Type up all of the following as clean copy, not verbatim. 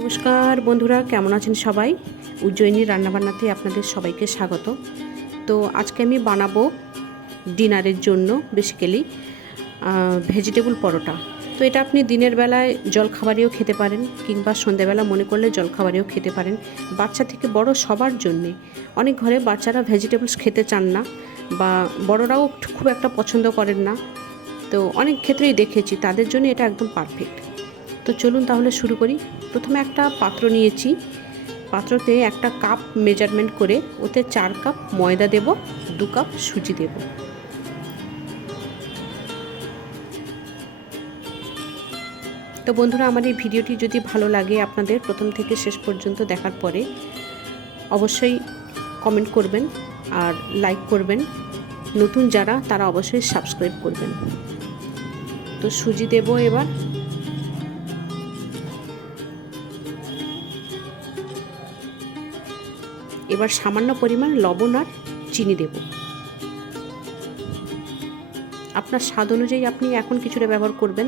নমস্কার বন্ধুরা, কেমন আছেন সবাই? উজ্জয়িনী রান্নাবান্নাতে আপনাদের সবাইকে স্বাগত। তো আজকে আমি বানাবো ডিনারের জন্য বেসিক্যালি ভেজিটেবল পরোটা। তো এটা আপনি দিনের বেলায় জলখাবারেও খেতে পারেন, কিংবা সন্ধ্যাবেলা মনে করলে জলখাবারেও খেতে পারেন। বাচ্চা থেকে বড় সবার জন্যে। অনেক ঘরে বাচ্চারা ভেজিটেবলস খেতে চান না, বা বড়রাও খুব একটা পছন্দ করেন না। তো অনেক ক্ষেত্রেই দেখেছি, তাদের জন্য এটা একদম পারফেক্ট। তো চলুন তাহলে শুরু করি। প্রথমে একটা পাত্র নিয়েছি, পাত্রতে একটা কাপ মেজারমেন্ট করে ওতে 4 কাপ ময়দা দেব, 2 কাপ সুজি দেব। তো বন্ধুরা, আমার এই ভিডিওটি যদি ভালো লাগে আপনাদের, প্রথম থেকে শেষ পর্যন্ত দেখার পরে অবশ্যই কমেন্ট করবেন আর লাইক করবেন। নতুন যারা তারা অবশ্যই সাবস্ক্রাইব করবেন। তো সুজি দেব এবার সামান্য পরিমাণ লবণ আর চিনি দেব। আপনার স্বাদ অনুযায়ী আপনি এখন কিছুটা ব্যবহার করবেন,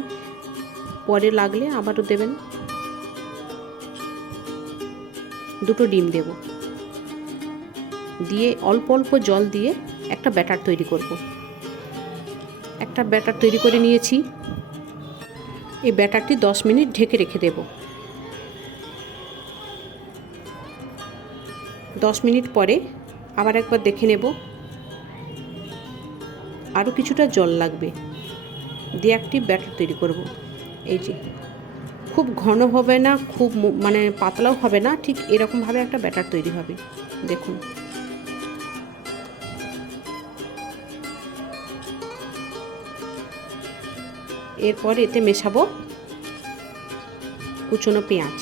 পরে লাগলে আবারও দেবেন। 2টো ডিম দেব, দিয়ে অল্প অল্প জল দিয়ে একটা ব্যাটার তৈরি করব। একটা ব্যাটার তৈরি করে নিয়েছি। এই ব্যাটারটি 10 মিনিট ঢেকে রেখে দেব। 10 মিনিট পরে আবার একবার দেখে নেব, আরও কিছুটা জল লাগবে, দিয়ে একটি ব্যাটার তৈরি করব। এই যে, খুব ঘন হবে না, খুব পাতলাও হবে না, ঠিক এরকমভাবে একটা ব্যাটার তৈরি হবে। দেখুন, এরপর এতে মেশাবো কুচনো পেঁয়াজ,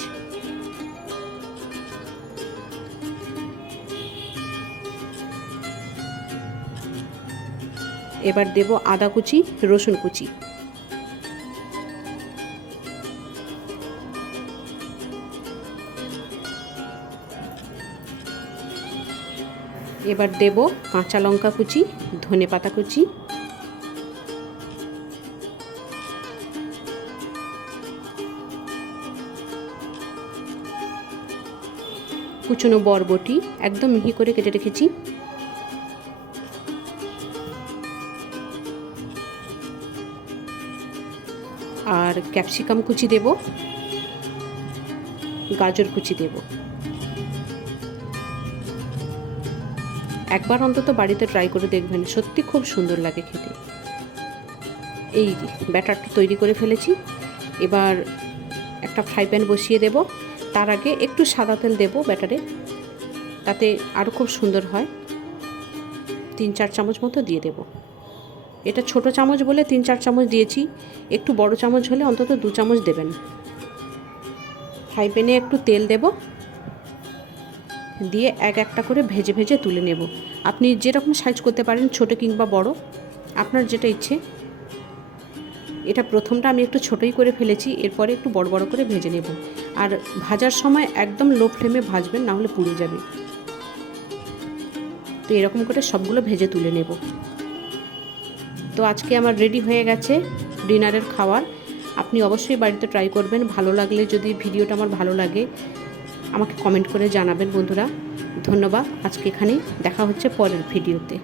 এবার দেব আদা কুচি, রসুন কুচি, এবার দেব কাঁচা লঙ্কা কুচি, ধনেপাতা কুচি, কুচনো বরবটি একদম মিহি করে কেটে রেখেছি, আর ক্যাপসিকাম কুচি দেব, গাজর কুচি দেব। একবার অন্তত বাড়িতে ট্রাই করে দেখবেন, সত্যি খুব সুন্দর লাগে খেতে। এই ব্যাটারটা তৈরি করে ফেলেছি। এবার একটা ফ্রাই প্যান বসিয়ে দেব। তার আগে একটু সাদা তেল দেব ব্যাটারে, তাতে আরও খুব সুন্দর হয়। 3-4 চামচ মতো দিয়ে দেব। এটা ছোট চামচ বলে 3-4 চামচ দিয়েছি, একটু বড় চামচ হলে অন্তত 2 চামচ দেবেন। ফ্রাই প্যানে একটু তেল দেব, দিয়ে একটা করে ভেজে ভেজে তুলে নেব। আপনি যেরকম সাইজ করতে পারেন, ছোট কিংবা বড়, আপনার যেটা ইচ্ছে। এটা প্রথমটা আমি একটু ছোটই করে ফেলেছি, এরপরে একটু বড় বড় করে ভেজে নেব। আর ভাজার সময় একদম লো ফ্লেমে ভাজবেন, না হলে পুড়ে যাবে। তো এরকম করে সবগুলো ভেজে তুলে নেব। তো আজকে আমার রেডি হয়ে গেছে ডিনারের খাবার। আপনি অবশ্যই বাড়িতে ট্রাই করবেন। ভালো লাগলে, যদি ভিডিওটা আমার ভালো লাগে, আমাকে কমেন্ট করে জানাবেন বন্ধুরা। ধন্যবাদ। আজকে এখানেই, দেখা হচ্ছে পরের ভিডিওতে।